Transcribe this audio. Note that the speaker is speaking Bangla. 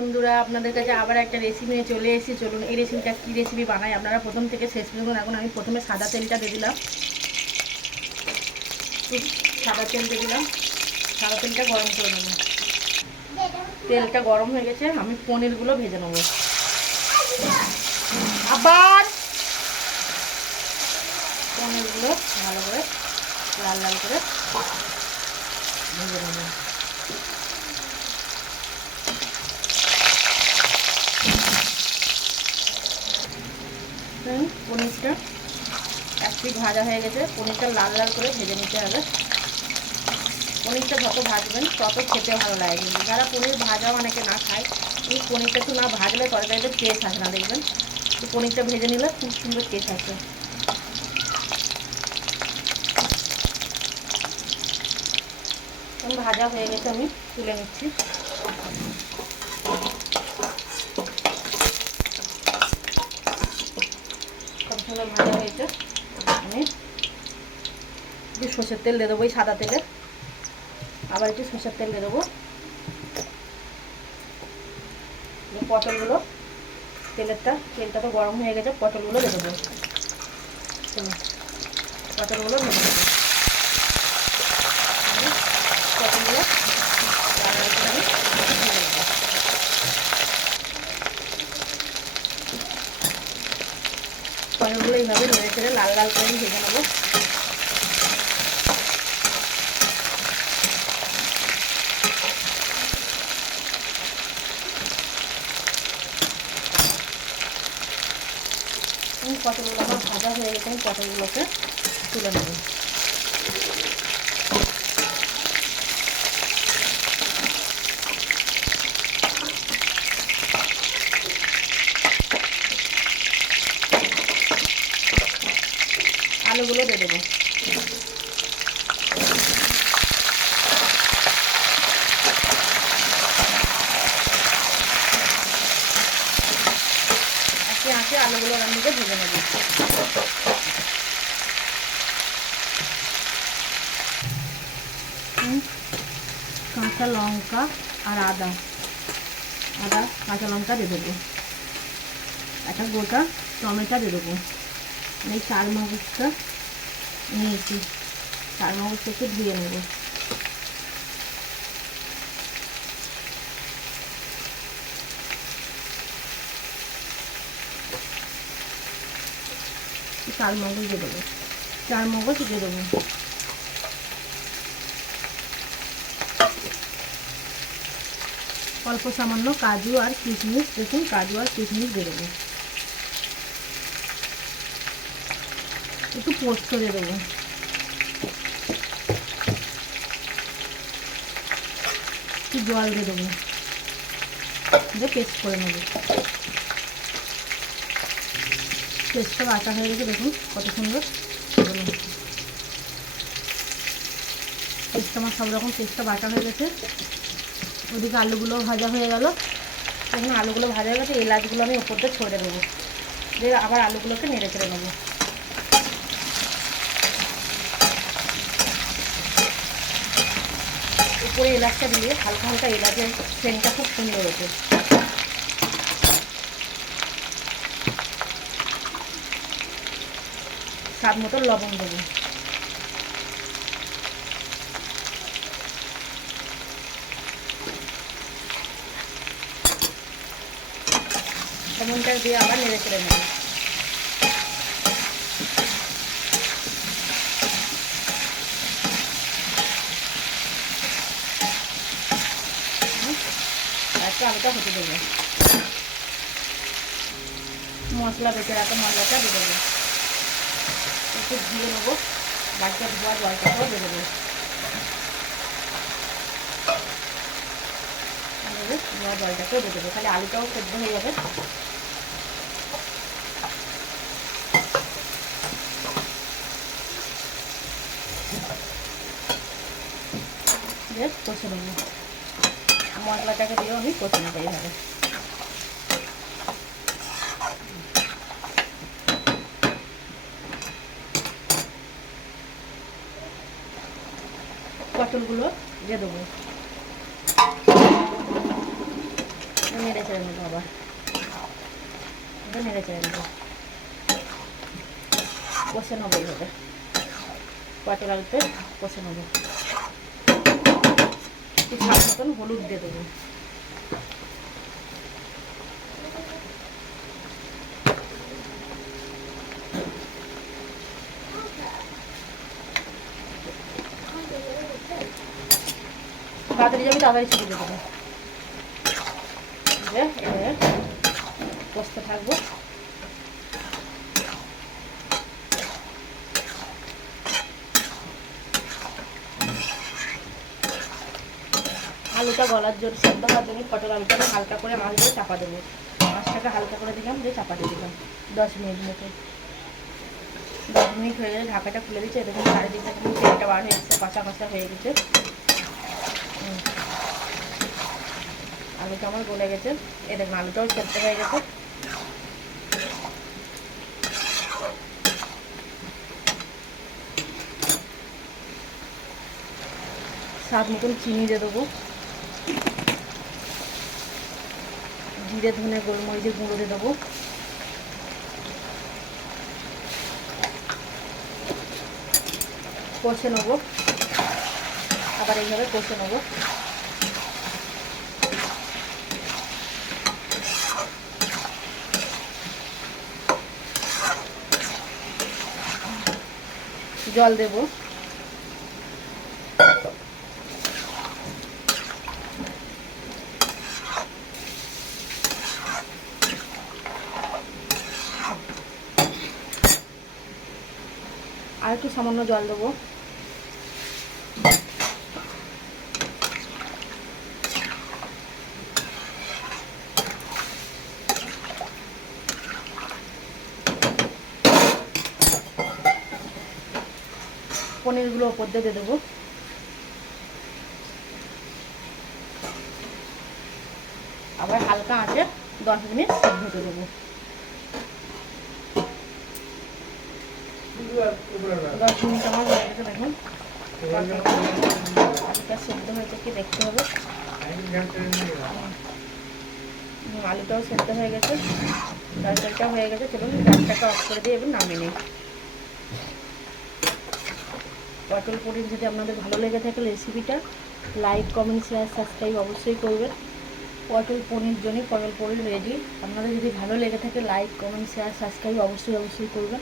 বন্ধুরা, আপনাদের কাছে আবার একটা রেসিপি নিয়ে চলে এসেছি। চলুন, এই রেসিপিটা কী রেসিপি বানাই? আপনারা প্রথম থেকে শেষ পর্যন্ত এখন আমি প্রথমে সাদা তেলটা দিয়ে দিলাম। সাদা তেল দিয়ে দিলাম। সাদা তেলটা গরম করে নেব। তেলটা গরম হয়ে গেছে, আমি পনিরগুলো ভেজে নেব। আবার পনিরগুলো ভালো করে লাল লাল করে ভেজে নেব হুম, পনিরটা পিঠ ভাজা হয়ে গেছে, পনিরটা লাল লাল করে ভেজে নিতে হবে। পনিরটা যত ভাজবেন, তত খেতে ভালো লাগে কিন্তু। যারা পনির ভাজা অনেকে না খায়, এই পনিরটা একটু না ভাজলে তরকারিতে টেস্ট আসে না, দেখবেন? তো পনিরটা ভেজে নিলে খুব সুন্দর টেস্ট আসে। ভাজা হয়ে গেছে, আমি তুলে নিচ্ছি। ভাজা হয়েছে আমি একটু সর্ষের তেল দিয়ে দেবো ওই সাদা তেলে। আবার একটু সর্ষের তেল দিয়ে দেবো। এই পটলগুলো, তেলেরটা, তেলটা তো গরম হয়ে গেছে, পটলগুলো দিয়ে দেবো। পটলগুলো দেবো। পটলগুলো। পটলগুলো এইভাবে নেড়ে চেড়ে লাল লাল করে ভেজে নেব। পটলগুলো আমার ভাজা হয়ে গেছে আমি পটলগুলোকে তুলে নেব আলুগুলো দিয়ে দেবো আজকে আঁচে আলুগুলো ভেজে নেব। কাঁচা লঙ্কা আর আদা। আদা, কাঁচা লঙ্কা দিয়ে দেবো। একটা গোটা টমেটো দিয়ে দেবো। এই চার মগজটা নিয়েছি। চার মগজটা একটু ধুয়ে নেব। চার মগজ দিয়ে দেবো। চার মগজ দিয়ে দেবো। অল্প সামান্য কাজু আর কিশমিশ, দেখুন, কাজু আর কিশমিশ দিয়ে দেবো। একটু পোস্ত দিয়ে দেবো। একটু জল দিয়ে দেবো। দিয়ে পেস্ট করে নেব। পেস্টটা বাটা হয়ে গেছে, দেখুন কত সুন্দর। পেস্ট আমার সব রকম পেস্টটা বাটা হয়ে গেছে। ওদিকে আলুগুলো ভাজা হয়ে গেল। এখন আলুগুলো ভাজা হয়ে গেছে, এলাচগুলো আমি ওপর দিয়ে ছড়ে দেবো। দিয়ে আবার আলুগুলোকে নেড়ে চেড়ে নেব। উপরে এলাচটা দিয়ে হালকা হালকা এলাচের সেন্টটা খুব সুন্দর হতো স্বাদ মতো লবণ দেবো। লবণটা দিয়ে আবার নেড়ে চেড়ে নেব। একটু আলুটা হতে দেবো। মশলা বেটে রাখা মশলাটা দিয়ে দেবো। একটু ধুয়ে নেব। বাড়িতে ধোয়া জলটাও এবারে ধোয়া জলটাকেও দেবো। তাহলে আলুটাও সেদ্ধ হয়ে যাবে। কষে নেব। মশলাটাকে দিয়েও আমি কষে নেব এইভাবে। পটলগুলো দিয়ে দেবো। নেড়ে চেড়ে নেব আবার। নেড়ে চেড়ে নেব। কষে নেব এইভাবে। পটল আলুতে কষে নেব। একটু মতন হলুদ দিয়ে দেবো। তাড়াতাড়ি যাবি, তাড়াতাড়ি দেবো এবারে থাকব। আলুটা গলার জন্য সেদ্ধ হওয়ার জন্য পটল আলুটা আমি হালকা করে মাছ দিয়ে চাপা দেবো। মাছটাকে হালকা করে দিলাম, দিয়ে চাপা দিয়ে দিলাম। দশ মিনিট মতো। দশ মিনিট হয়ে গেলে ঢাকাটা খুলে দিচ্ছে এরকম চারিদিকটা কিন্তু তেলটা বার হয়ে গেছে কষা কষা হয়ে গেছে। আলুটা আমার গলে গেছে। এ দেখুন, আলুটাও সেদ্ধ হয়ে গেছে। স্বাদ মতন চিনি দিয়ে দেবো। জিরে, ধনে, গোলমরিচের গুঁড়ো দিয়ে দেবো। কষে নেব। আবার এইভাবে কষে নেব। জল দেবো। আর একটু সামান্য জল দেবো। পনিরগুলো ওপর দিয়ে দেবো। আবার হালকা আঁচে দশ মিনিট সেদ্ধ হতে দেবো দশ মিনিট আমার হয়ে গেছে দেখুন। আলুটা সেদ্ধ হয়েছে কি দেখতে হবে। আলুটাও সেদ্ধ হয়ে গেছে। তরকারিটাও হয়ে গেছে, চলুন গ্যাসটাকে অফ করে দিয়ে এবার নামিয়ে নিই। পটল পনির যদি আপনাদের ভালো লেগে থাকে রেসিপিটা লাইক কমেন্ট শেয়ার সাবস্ক্রাইব অবশ্যই করবেন। পটল পনির জন্য পটল পনির রেডি আপনাদের যদি ভালো লেগে থাকে লাইক কমেন্ট শেয়ার সাবস্ক্রাইব অবশ্যই অবশ্যই করবেন।